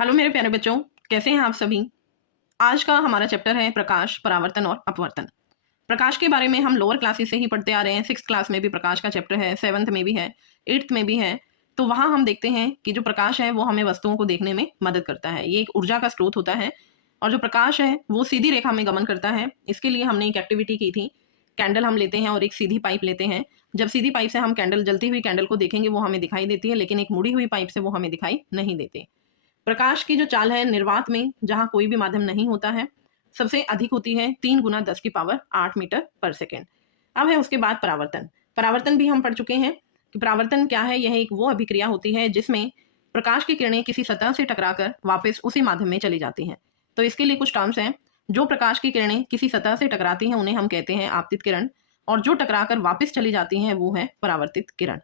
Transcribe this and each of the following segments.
Hello मेरे प्यारे बच्चों, कैसे हैं आप सभी। आज का हमारा चैप्टर है प्रकाश, परावर्तन और अपवर्तन। प्रकाश के बारे में हम लोअर क्लासेस से ही पढ़ते आ रहे हैं। 6th क्लास में भी प्रकाश का चैप्टर है, 7th में भी है, 8th में भी है। तो वहाँ हम देखते हैं कि जो प्रकाश है वो हमें वस्तुओं को देखने में मदद करता है। ये एक ऊर्जा का स्रोत होता है और जो प्रकाश है वो सीधी रेखा में गमन करता है। इसके लिए हमने एक एक्टिविटी की थी। कैंडल हम लेते हैं और एक सीधी पाइप लेते हैं। जब सीधी पाइप से हम कैंडल, जलती हुई कैंडल को देखेंगे वो हमें दिखाई देती है, लेकिन एक मुड़ी हुई पाइप से वो हमें दिखाई नहीं देती। प्रकाश की जो चाल है निर्वात में, जहां कोई भी माध्यम नहीं होता है, सबसे अधिक होती है 3 गुना 10 की पावर 8 मीटर पर सेकेंड। अब है उसके बाद परावर्तन। परावर्तन भी हम पढ़ चुके हैं कि परावर्तन क्या है। यह एक वो अभिक्रिया होती है जिसमें प्रकाश की किरणें किसी सतह से टकराकर वापस उसी माध्यम में चली जाती हैं। तो इसके लिए कुछ टर्म्स हैं। जो प्रकाश की किरणें किसी सतह से टकराती हैं उन्हें हम कहते हैं आपतित किरण, और जो टकराकर वापस चली जाती हैं वो है परावर्तित किरण।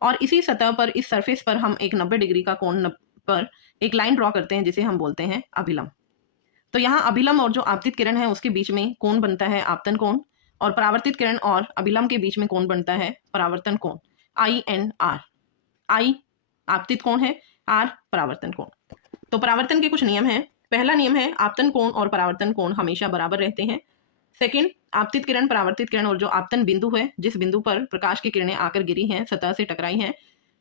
और इसी सतह पर, इस सरफेस पर हम एक 90 डिग्री का कोण पर एक लाइन ड्रॉ करते हैं जिसे हम बोलते हैं अभिलंब। तो यहाँ अभिलंब और जो आपतित किरण है उसके बीच में कोण बनता है आपतन कोण, और परावर्तित किरण और अभिलंब के बीच में कोण बनता है परावर्तन कोण, INR। आई आपतित कोण है, R परावर्तन कोण। तो परावर्तन के कुछ नियम हैं। पहला नियम है आपतन कोण और परावर्तन कोण हमेशा बराबर रहते हैं। सेकंड, आपतित किरण, परावर्तित किरण और जो आपतन बिंदु है, जिस बिंदु पर प्रकाश की किरणें आकर गिरी हैं, सतह से टकराई हैं,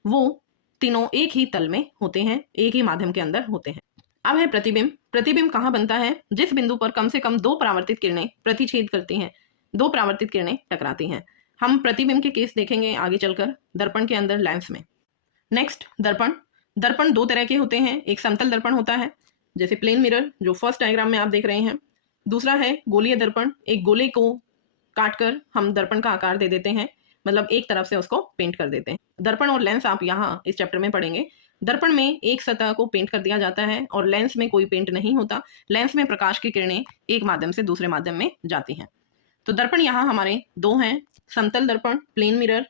वो तीनों एक ही तल में होते हैं, एक ही माध्यम के अंदर होते हैं। अब है प्रतिबिंब। प्रतिबिंब कहाँ बनता है? जिस बिंदु पर कम से कम 2 परावर्तित किरणें प्रतिच्छेद करती हैं, 2 परावर्तित किरणें टकराती हैं। हम प्रतिबिंब के केस देखेंगे आगे चलकर दर्पण के अंदर, लेंस में। नेक्स्ट, दर्पण। दर्पण 2 तरह के होते हैं। एक समतल दर्पण होता है, जैसे प्लेन मिरर जो फर्स्ट डायग्राम में आप देख रहे हैं। दूसरा है गोलीय दर्पण। एक गोले को काटकर हम दर्पण का आकार दे देते हैं, मतलब एक तरफ से उसको पेंट कर देते हैं। दर्पण और लेंस आप यहाँ इस चैप्टर में पढ़ेंगे। दर्पण में एक सतह को पेंट कर दिया जाता है और लेंस में कोई पेंट नहीं होता। लेंस में प्रकाश की किरणें एक माध्यम से दूसरे माध्यम में जाती हैं। तो दर्पण यहाँ हमारे 2 हैं, समतल दर्पण प्लेन मिरर,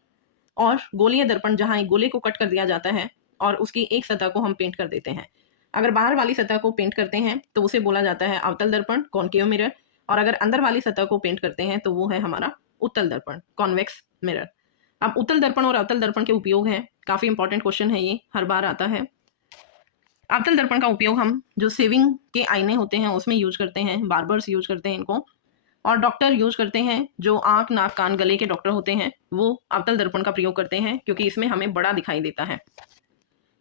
और गोलीय दर्पण जहाँ एक गोले को कट कर दिया जाता है और उसकी एक सतह को हम पेंट कर देते हैं। अगर बाहर वाली सतह को पेंट करते हैं तो उसे बोला जाता है अवतल दर्पण, कॉन्केव मिरर, और अगर अंदर वाली सतह को पेंट करते हैं तो वो है हमारा उत्तल दर्पण, कॉन्वेक्स मिरर। अब उत्तल दर्पण और अवतल दर्पण के उपयोग हैं। काफी इंपॉर्टेंट क्वेश्चन है, ये हर बार आता है। अवतल दर्पण का उपयोग हम जो सेविंग के आईने होते हैं उसमें यूज करते हैं, बार्बर्स यूज करते हैं इनको, और डॉक्टर यूज करते हैं। जो आंख, नाक, कान, गले के डॉक्टर होते हैं वो अवतल दर्पण का प्रयोग करते हैं, क्योंकि इसमें हमें बड़ा दिखाई देता है।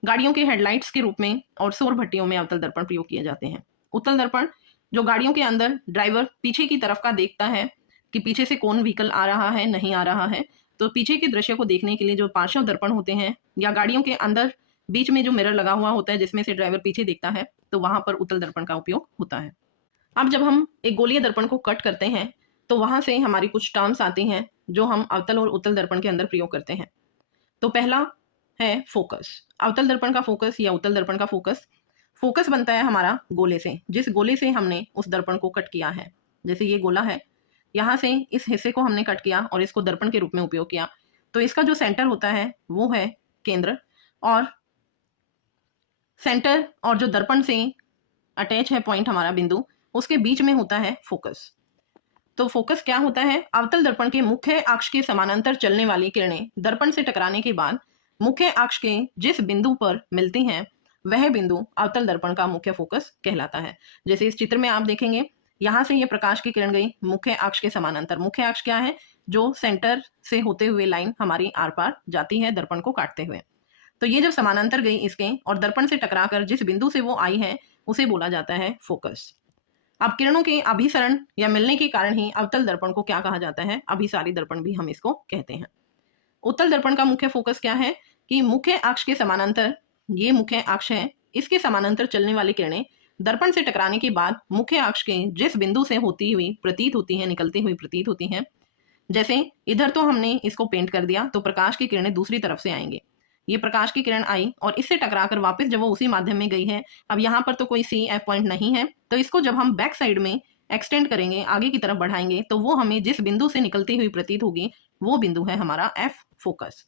गाड़ियों के हेडलाइट्स के रूप में और सौर भट्टियों में अवतल दर्पण प्रयोग किए जाते हैं। उत्तल दर्पण, जो गाड़ियों के अंदर ड्राइवर पीछे की तरफ का देखता है कि पीछे से कौन व्हीकल आ रहा है, नहीं आ रहा है, तो पीछे के दृश्य को देखने के लिए जो पार्श्व दर्पण होते हैं, या गाड़ियों के अंदर बीच में जो मिरर लगा हुआ होता है जिसमें से ड्राइवर पीछे देखता है, तो वहां पर उत्तल दर्पण का उपयोग होता है। अब जब हम एक गोलीय दर्पण को कट करते हैं तो वहां से हमारी कुछ टर्म्स आती हैं जो हम अवतल और उत्तल दर्पण के अंदर प्रयोग करते हैं। तो पहला है फोकस। अवतल दर्पण का फोकस या उत्तल दर्पण का फोकस। फोकस बनता है हमारा गोले से, जिस गोले से हमने उस दर्पण को कट किया है। जैसे ये गोला है, यहाँ से इस हिस्से को हमने कट किया और इसको दर्पण के रूप में उपयोग किया, तो इसका जो सेंटर होता है वो है केंद्र, और सेंटर और जो दर्पण से अटैच है पॉइंट हमारा बिंदु, उसके बीच में होता है फोकस। तो फोकस क्या होता है? अवतल दर्पण के मुख्य अक्ष के समानांतर चलने वाली किरणें दर्पण से टकराने के बाद मुख्य अक्ष के जिस बिंदु पर मिलती हैं वह बिंदु अवतल दर्पण का मुख्य फोकस कहलाता है। जैसे इस चित्र में आप देखेंगे, यहाँ से ये प्रकाश की किरण गई मुख्य अक्ष के समानांतर। मुख्य अक्ष क्या है? जो सेंटर से होते हुए लाइन हमारी आर पार जाती है दर्पण को काटते हुए। तो ये जब समानांतर गई इसके और दर्पण से टकराकर जिस बिंदु से वो आई है उसे बोला जाता है फोकस। अब किरणों के अभिसरण या मिलने के कारण ही अवतल दर्पण को क्या कहा जाता है? अभिसारी दर्पण भी हम इसको कहते हैं। उत्तल दर्पण का मुख्य फोकस क्या है कि मुख्य अक्ष के समानांतर, ये मुख्य अक्ष है, इसके समानांतर चलने वाली किरणें दर्पण से टकराने के बाद मुख्य अक्ष के जिस बिंदु से होती हुई प्रतीत होती हैं, निकलती हुई प्रतीत होती हैं, जैसे इधर तो हमने इसको पेंट कर दिया तो प्रकाश की किरणें दूसरी तरफ से आएंगे। ये प्रकाश की किरण आई और इससे टकराकर वापस जब वो उसी माध्यम में गई है, अब यहाँ पर तो कोई CF पॉइंट नहीं है, तो इसको जब हम बैक साइड में एक्सटेंड करेंगे, आगे की तरफ बढ़ाएंगे, तो वो हमें जिस बिंदु से निकलती हुई प्रतीत होगी वो बिंदु है हमारा F फोकस।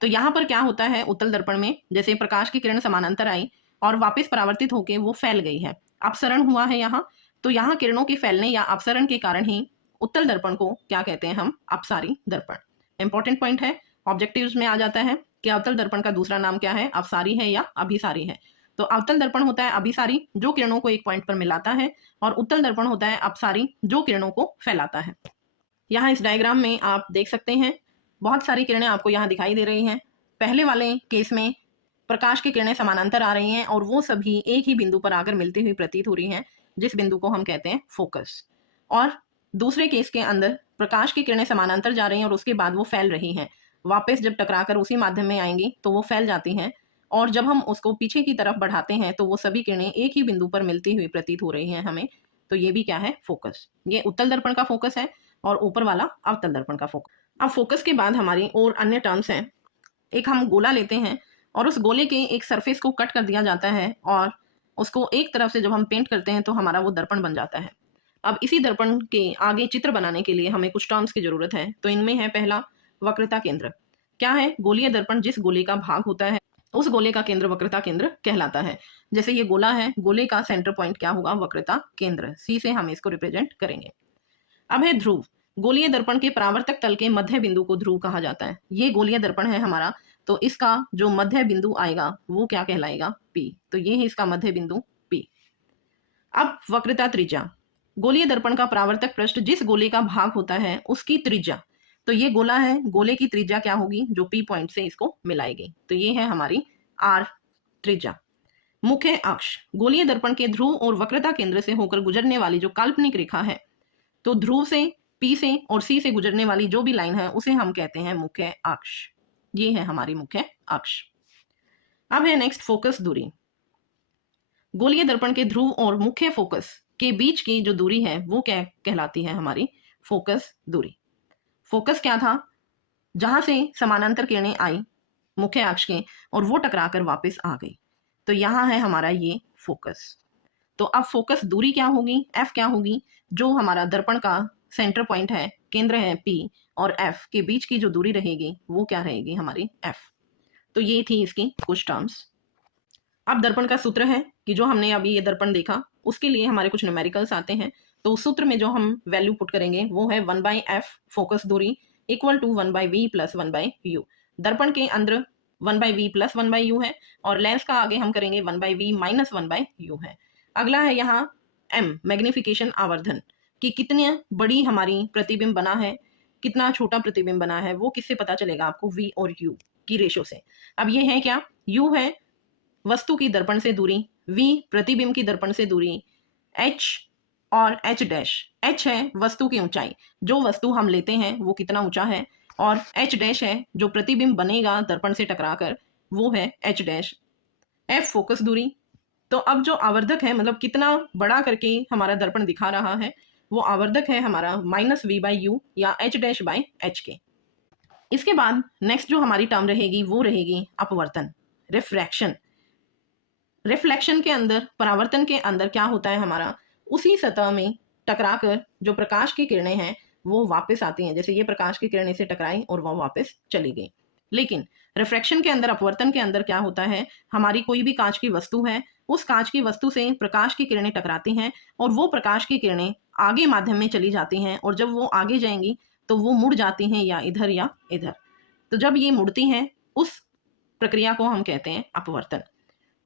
तो यहाँ पर क्या होता है उत्तल दर्पण में, जैसे प्रकाश की किरण समानांतर आई और वापस परावर्तित होकर वो फैल गई है, अपसरण हुआ है यहाँ, तो यहाँ किरणों के फैलने या अपसरण के कारण ही उत्तल दर्पण को क्या कहते हैं हम? अपसारी दर्पण। इंपॉर्टेंट पॉइंट है, ऑब्जेक्टिव्स में आ जाता है कि अवतल दर्पण का दूसरा नाम क्या है? अपसारी है या अभिसारी है। तो अवतल दर्पण होता है अभिसारी, जो किरणों को एक पॉइंट पर मिलाता है, और उत्तल दर्पण होता है अपसारी, जो किरणों को फैलाता है। यहाँ इस डायग्राम में आप देख सकते हैं बहुत सारी किरणें आपको यहाँ दिखाई दे रही हैं। पहले वाले केस में प्रकाश की किरणें समानांतर आ रही हैं और वो सभी एक ही बिंदु पर आकर मिलती हुई प्रतीत हो रही हैं, जिस बिंदु को हम कहते हैं फोकस। और दूसरे केस के अंदर प्रकाश की किरणें समानांतर जा रही हैं और उसके बाद वो फैल रही हैं, वापस जब टकराकर उसी माध्यम में आएंगी तो वो फैल जाती हैं, और जब हम उसको पीछे की तरफ बढ़ाते हैं तो वो सभी किरणें एक ही बिंदु पर मिलती हुई प्रतीत हो रही हैं हमें। तो ये भी क्या है, फोकस। ये उत्तल दर्पण का फोकस है और ऊपर वाला अवतल दर्पण का फोकस। अब फोकस के बाद हमारी और अन्य टर्म्स हैं। एक हम गोला लेते हैं और उस गोले के एक सरफेस को कट कर दिया जाता है और उसको एक तरफ से जब हम पेंट करते हैं तो हमारा वो दर्पण बन जाता है। अब इसी दर्पण के आगे चित्र बनाने के लिए हमें कुछ टर्म्स की जरूरत है। तो इनमें है पहला वक्रता केंद्र। क्या है, गोलीय दर्पण जिस गोले का भाग होता है उस गोले का केंद्र वक्रता केंद्र कहलाता है। जैसे ये गोला है, गोले का सेंटर पॉइंट क्या होगा, वक्रता केंद्र। सी से हम इसको रिप्रेजेंट करेंगे। अब है ध्रुव। गोलीय दर्पण के परावर्तक तल के मध्य बिंदु को ध्रुव कहा जाता है। ये गोलीय दर्पण है हमारा, तो इसका जो मध्य बिंदु आएगा वो क्या कहलाएगा, पी। तो ये है इसका मध्य बिंदु पी। अब वक्रता त्रिज्या। गोलीय दर्पण का परावर्तक पृष्ठ जिस गोले का भाग होता है उसकी त्रिज्या। तो ये गोला है, गोले की त्रिज्या क्या होगी, जो पी पॉइंट से इसको मिलाएगी। तो ये है हमारी आर त्रिज्या। मुख्य अक्ष। गोलीय दर्पण के ध्रुव और वक्रता केंद्र से होकर गुजरने वाली जो काल्पनिक रेखा है, तो ध्रुव से, पी से और सी से गुजरने वाली जो भी लाइन है उसे हम कहते हैं मुख्य अक्ष। ये है हमारी मुख्य अक्ष। अब है नेक्स्ट फोकस दूरी। गोलीय दर्पण के ध्रुव और मुख्य फोकस के बीच की जो दूरी है वो क्या कहलाती है, हमारी फोकस दूरी। फोकस क्या था, जहां से समानांतर किरणें आई मुख्य अक्ष के और वो टकराकर वापस आ गई, तो यहां है हमारा ये फोकस। तो अब फोकस दूरी क्या होगी, एफ क्या होगी, जो हमारा दर्पण का सेंटर पॉइंट है, केंद्र है पी, और एफ के बीच की जो दूरी रहेगी वो क्या रहेगी, हमारी एफ। तो ये थी इसकी कुछ टर्म्स। अब दर्पण का सूत्र है कि जो हमने अभी ये दर्पण देखा उसके लिए हमारे कुछ न्यूमेरिकल्स आते हैं। तो उस सूत्र में जो हम वैल्यू पुट करेंगे वो है 1/f फोकस दूरी equal to 1/v plus 1/u। दर्पण के अंदर 1/v प्लस 1/u है और लेंस का आगे हम करेंगे 1/v माइनस 1/u है। अगला है यहाँ m मैग्निफिकेशन आवर्धन, कि कितनी बड़ी हमारी प्रतिबिंब बना है, कितना छोटा प्रतिबिंब बना है, वो किससे पता चलेगा आपको, v और u की रेशो से। अब ये है क्या, u है वस्तु की दर्पण से दूरी, v प्रतिबिंब की दर्पण से दूरी, h और h डैश। h है वस्तु की ऊंचाई, जो वस्तु हम लेते हैं वो कितना ऊंचा है, और h डैश है जो प्रतिबिंब बनेगा दर्पण से टकराकर, वो है h डैश। f फोकस दूरी। तो अब जो आवर्धक है, मतलब कितना बड़ा करके हमारा दर्पण दिखा रहा है, वो आवर्धक है हमारा -v/u या h डैश बाय h के। इसके बाद नेक्स्ट जो हमारी टर्म रहेगी वो रहेगी अपवर्तन, रिफ्रैक्शन। रिफ्लेक्शन के अंदर, परावर्तन के अंदर क्या होता है हमारा, उसी सतह में टकराकर जो प्रकाश की किरणें हैं वो वापस आती हैं। जैसे ये प्रकाश की किरणें से टकराई और वो वापस चली गई। लेकिन रिफ्रैक्शन के अंदर, अपवर्तन के अंदर क्या होता है, हमारी कोई भी कांच की वस्तु है, उस कांच की वस्तु से प्रकाश की किरणें टकराती हैं और वो प्रकाश की किरणें आगे माध्यम में चली जाती हैं, और जब वो आगे जाएंगी तो वो मुड़ जाती हैं या इधर या इधर। तो जब ये मुड़ती हैं उस प्रक्रिया को हम कहते हैं अपवर्तन।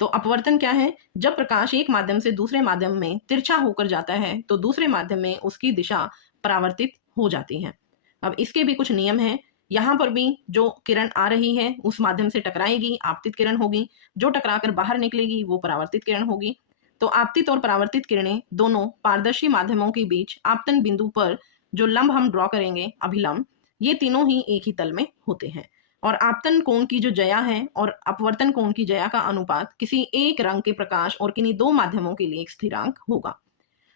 तो अपवर्तन क्या है, जब प्रकाश एक माध्यम से दूसरे माध्यम में तिरछा होकर जाता है तो दूसरे माध्यम में उसकी दिशा परावर्तित हो जाती है। अब इसके भी कुछ नियम हैं। यहाँ पर भी जो किरण आ रही है उस माध्यम से टकराएगी, आपतित किरण होगी, जो टकराकर बाहर निकलेगी वो परावर्तित किरण होगी। तो आपतित और परावर्तित किरणें दोनों पारदर्शी माध्यमों के बीच आपतन बिंदु पर जो लंब हम ड्रॉ करेंगे, अभिलंब, ये तीनों ही एक ही तल में होते हैं। और आपतन कोण की जो जया है और अपवर्तन कोण की जया का अनुपात किसी एक रंग के प्रकाश और किन्हीं दो माध्यमों के लिए एक स्थिरांक होगा।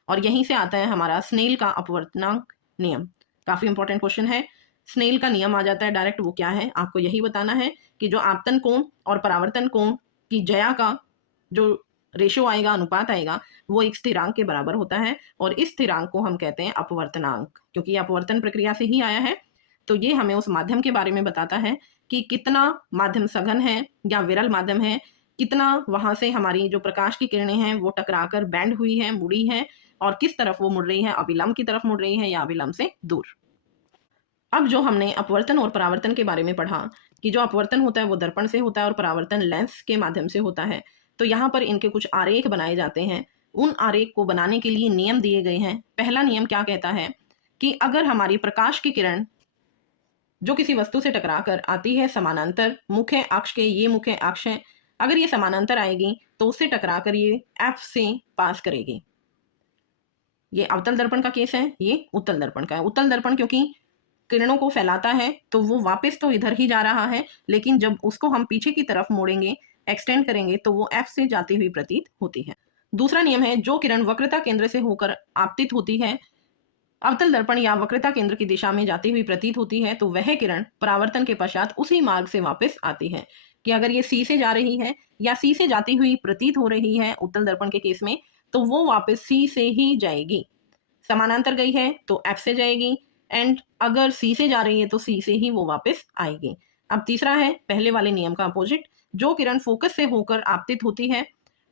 और यहीं से आता है हमारा स्नेल का अपवर्तनांक नियम। काफी इंपॉर्टेंट क्वेश्चन है। स्नेल का नियम आ जाता है डायरेक्ट, वो क्या है, आपको यही बताना है कि जो आपतन कोण और परावर्तन कोण की जया का जो रेशो आएगा, अनुपात आएगा, वो एक स्थिरांक के बराबर होता है और इस स्थिरांक को हम कहते हैं अपवर्तनांक, क्योंकि ये अपवर्तन प्रक्रिया से ही आया है। तो ये हमें उस माध्यम के बारे में बताता है कि कितना माध्यम सघन है या विरल माध्यम है, कितना वहां से हमारी जो प्रकाश की किरणें हैं वो टकराकर बैंड हुई है, मुड़ी है, और किस तरफ वो मुड़ रही है, अभिलंब की तरफ मुड़ रही है या अभिलंब से दूर। अब जो हमने अपवर्तन और परावर्तन के बारे में पढ़ा कि जो अपवर्तन होता है वो दर्पण से होता है और परावर्तन लेंस के माध्यम से होता है, तो यहाँ पर इनके कुछ आरेख बनाए जाते हैं। उन आरेख को बनाने के लिए नियम दिए गए हैं। पहला नियम क्या कहता है कि अगर हमारी प्रकाश की किरण जो किसी वस्तु से टकराकर आती है समानांतर, मुख्य अक्ष के ये मुख्य अक्ष है, अगर ये समानांतर आएगी तो उससे टकराकर ये एफ से पास करेगी। ये अवतल दर्पण का केस है, ये उत्तल दर्पण का है। उत्तल दर्पण क्योंकि किरणों को फैलाता है तो वो वापस तो इधर ही जा रहा है, लेकिन जब उसको हम पीछे की तरफ मोड़ेंगे, एक्सटेंड करेंगे, तो वो एफ से जाती हुई प्रतीत होती है। दूसरा नियम है, जो किरण वक्रता केंद्र से होकर आपतित होती है, अवतल दर्पण या वक्रता केंद्र की दिशा में जाती हुई प्रतीत होती है, तो वह किरण परावर्तन के पश्चात उसी मार्ग से वापस आती है। कि अगर ये सी से जा रही है या सी से जाती हुई प्रतीत हो रही है उत्तल दर्पण के केस में, तो वो वापस सी से ही जाएगी। समानांतर गई है तो एफ से जाएगी, एंड अगर सी से जा रही है तो सी से ही वो वापस आएगी। अब तीसरा है पहले वाले नियम का अपोजिट, जो किरण फोकस से होकर आपतित होती है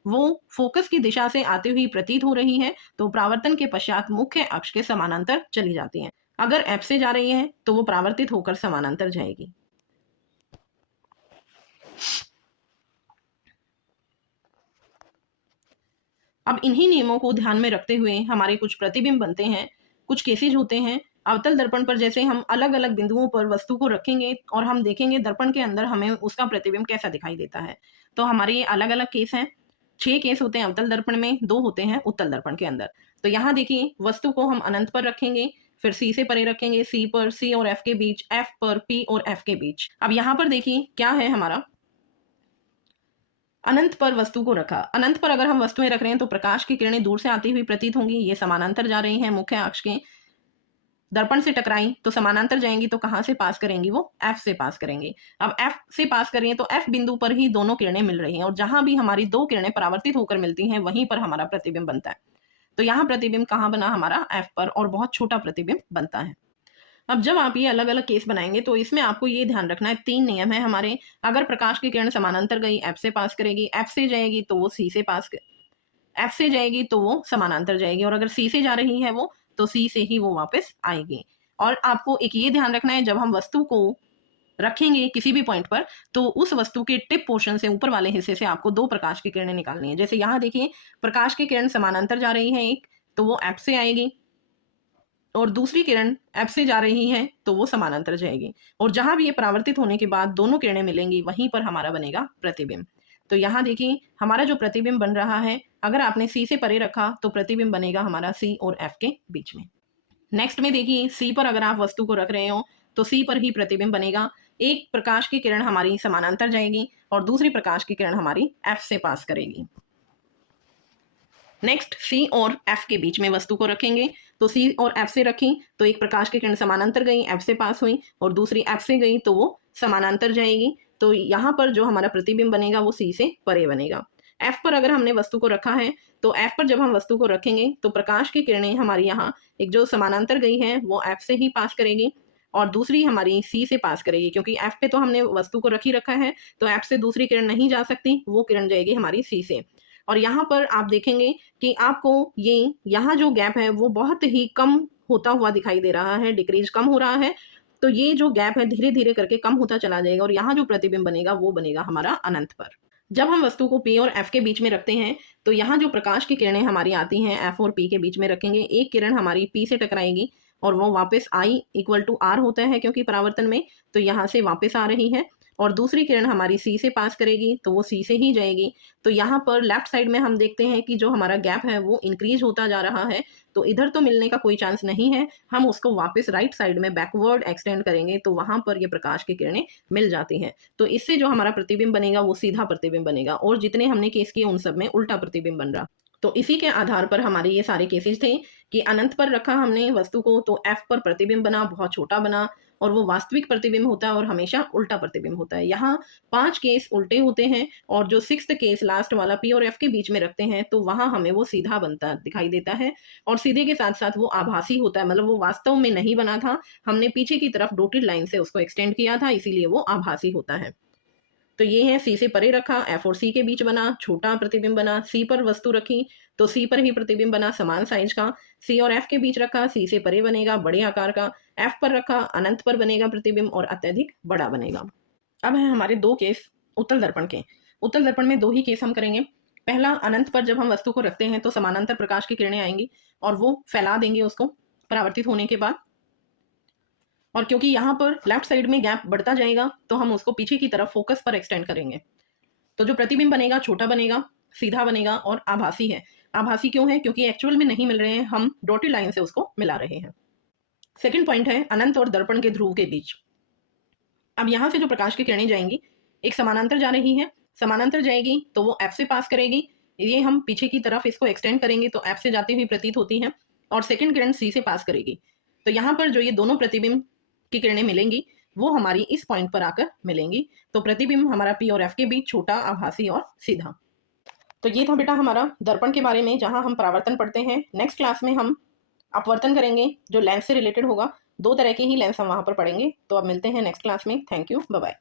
वो फोकस की दिशा से आती हुई प्रतीत हो रही है, तो परावर्तन के पश्चात मुख्य अक्ष के समानांतर चली जाती है। अगर एफ से जा रही है तो वो परावर्तित होकर समानांतर जाएगी। अब इन्हीं नियमों को ध्यान में रखते हुए हमारे कुछ प्रतिबिंब बनते हैं, कुछ केसेज होते हैं। अवतल दर्पण पर जैसे हम अलग अलग बिंदुओं पर वस्तु को रखेंगे और हम देखेंगे दर्पण के अंदर हमें उसका प्रतिबिंब कैसा दिखाई देता है। तो हमारे ये अलग अलग केस हैं। 6 केस होते हैं अवतल दर्पण में, 2 होते हैं उत्तल दर्पण के अंदर। तो यहाँ देखिए, वस्तु को हम अनंत पर रखेंगे, फिर सी से परे रखेंगे, सी पर, सी और एफ के बीच, एफ पर, पी और एफ के बीच। अब यहाँ पर देखिए क्या है, हमारा अनंत पर वस्तु को रखा। अनंत पर अगर हम वस्तुएं रख रहे हैं तो प्रकाश की किरणें दूर से आती हुई प्रतीत होंगी। ये समानांतर जा रही हैं, मुख्य अक्ष के दर्पण से टकराई तो समानांतर जाएंगी, तो कहां से पास करेंगी, वो एफ से पास करेंगी। अब एफ से पास करें तो एफ बिंदु पर ही दोनों किरणें मिल रही हैं, और जहां भी हमारी 2 किरणें परावर्तित होकर मिलती हैं वहीं पर हमारा प्रतिबिंब बनता है। तो यहाँ प्रतिबिंब कहाँ बना, हमारा एफ पर, और बहुत छोटा प्रतिबिंब बनता है। अब जब आप ये अलग अलग केस बनाएंगे तो इसमें आपको ये ध्यान रखना है, 3 नियम है हमारे। अगर प्रकाश की किरण समानांतर गई, एफ से पास करेगी, एफ से जाएगी तो वो सी से पास, एफ से जाएगी तो वो समानांतर जाएगी, और अगर सी से जा रही है वो, तो सी से ही वो वापस आएगी। और आपको एक ये ध्यान रखना है, जब हम वस्तु को रखेंगे किसी भी पॉइंट पर, तो उस वस्तु के टिप पोर्शन से, ऊपर वाले हिस्से से आपको 2 प्रकाश की किरणें निकालनी है। जैसे यहाँ देखिए, प्रकाश की किरण समानांतर जा रही है एक, तो वो एफ से आएगी, और दूसरी किरण एफ से जा रही है तो वो समानांतर जाएगी, और जहां भी ये परावर्तित होने के बाद दोनों किरणें मिलेंगी वहीं पर हमारा बनेगा प्रतिबिंब। तो यहाँ देखिए, हमारा जो प्रतिबिंब बन रहा है, अगर आपने सी से परे रखा तो प्रतिबिंब बनेगा हमारा सी और एफ के बीच में। नेक्स्ट में देखिए, सी पर अगर आप वस्तु को रख रहे हो तो सी पर ही प्रतिबिंब बनेगा। एक प्रकाश की किरण हमारी समानांतर जाएगी और दूसरी प्रकाश की किरण हमारी एफ से पास करेगी। नेक्स्ट, सी और एफ के बीच में वस्तु को रखेंगे, तो सी और एफ से रखी तो एक प्रकाश की किरण समानांतर गई, एफ से पास हुई, और दूसरी एफ से गई तो वो समानांतर जाएगी। तो यहाँ पर जो हमारा प्रतिबिंब बनेगा वो सी से परे बनेगा। एफ पर अगर हमने वस्तु को रखा है तो एफ पर जब हम वस्तु को रखेंगे तो प्रकाश की किरणें हमारी यहाँ एक जो समानांतर गई है वो एफ से ही पास करेगी, और दूसरी हमारी सी से पास करेगी, क्योंकि एफ पे तो हमने वस्तु को रख ही रखा है, तो एफ से दूसरी किरण नहीं जा सकती, वो किरण जाएगी हमारी सी से। और यहाँ पर आप देखेंगे कि आपको ये यहाँ जो गैप है वो बहुत ही कम होता हुआ दिखाई दे रहा है, डिक्रीज कम हो रहा है। तो ये जो गैप है धीरे धीरे करके कम होता चला जाएगा, और यहाँ जो प्रतिबिंब बनेगा वो बनेगा हमारा अनंत पर। जब हम वस्तु को P और F के बीच में रखते हैं तो यहाँ जो प्रकाश की किरणें हमारी आती हैं F और P के बीच में रखेंगे, एक किरण हमारी P से टकराएगी और वो वापस I इक्वल टू R होता है क्योंकि परावर्तन में, तो यहाँ से वापस आ रही है, और दूसरी किरण हमारी सी से पास करेगी तो वो सी से ही जाएगी। तो यहाँ पर लेफ्ट साइड में हम देखते हैं कि जो हमारा गैप है वो इंक्रीज होता जा रहा है, तो इधर तो मिलने का कोई चांस नहीं है। हम उसको वापस राइट साइड में बैकवर्ड एक्सटेंड करेंगे तो वहां पर ये प्रकाश की किरणें मिल जाती हैं। तो इससे जो हमारा प्रतिबिंब बनेगा वो सीधा प्रतिबिंब बनेगा, और जितने हमने केस किए उन सब में उल्टा प्रतिबिंब बन रहा। तो इसी के आधार पर हमारे ये सारे केसेस थे कि अनंत पर रखा हमने वस्तु को तो एफ पर प्रतिबिंब बना, बहुत छोटा बना, और वो वास्तविक प्रतिबिंब होता है और हमेशा उल्टा प्रतिबिंब होता है। यहाँ 5 केस उल्टे होते हैं, और जो 6th केस लास्ट वाला पी और एफ के बीच में रखते हैं तो वहां हमें वो सीधा बनता दिखाई देता है, और सीधे के साथ साथ वो आभासी होता है, मतलब वो वास्तव में नहीं बना था, हमने पीछे की तरफ डॉटेड लाइन से उसको एक्सटेंड किया था, इसीलिए वो आभासी होता है। तो ये है, सी से परे रखा, एफ और सी के बीच बना, छोटा प्रतिबिंब बना, सी पर वस्तु रखी तो सी पर ही प्रतिबिंब बना समान साइज का, सी और एफ के बीच रखा, सी से परे बनेगा बड़े आकार का, एफ पर रखा अनंत पर बनेगा प्रतिबिंब और अत्यधिक बड़ा बनेगा। अब है हमारे 2 केस उत्तल दर्पण के। उत्तल दर्पण में 2 ही केस हम करेंगे। पहला, अनंत पर जब हम वस्तु को रखते हैं तो समानांतर प्रकाश की किरणें आएंगी और वो फैला देंगे उसको परावर्तित होने के बाद, और क्योंकि यहाँ पर लेफ्ट साइड में गैप बढ़ता जाएगा तो हम उसको पीछे की तरफ फोकस पर एक्सटेंड करेंगे। तो जो प्रतिबिंब बनेगा छोटा बनेगा, सीधा बनेगा और आभासी है। आभासी क्यों है? क्योंकि एक्चुअल में नहीं मिल रहे हैं, हम डॉटेड लाइन से उसको मिला रहे हैं। सेकंड पॉइंट है अनंत और दर्पण के ध्रुव के बीच। अब यहाँ से जो प्रकाश की किरणें जाएंगी, एक समानांतर जा रही है, समानांतर जाएगी तो वो एफ से पास करेगी, ये हम पीछे की तरफ इसको एक्सटेंड करेंगे तो एफ से जाती हुई प्रतीत होती है, और सेकंड किरण सी से पास करेगी। तो यहाँ पर जो ये दोनों प्रतिबिंब की किरणें मिलेंगी वो हमारी इस पॉइंट पर आकर मिलेंगी। तो प्रतिबिंब हमारा पी और एफ के बीच छोटा, आभासी और सीधा। तो ये था बेटा हमारा दर्पण के बारे में, जहाँ हम परावर्तन पढ़ते हैं। नेक्स्ट क्लास में हम अपवर्तन करेंगे जो लेंस से रिलेटेड होगा। 2 तरह के ही लेंस हम वहाँ पर पढ़ेंगे। तो अब मिलते हैं नेक्स्ट क्लास में। Thank you, bye bye.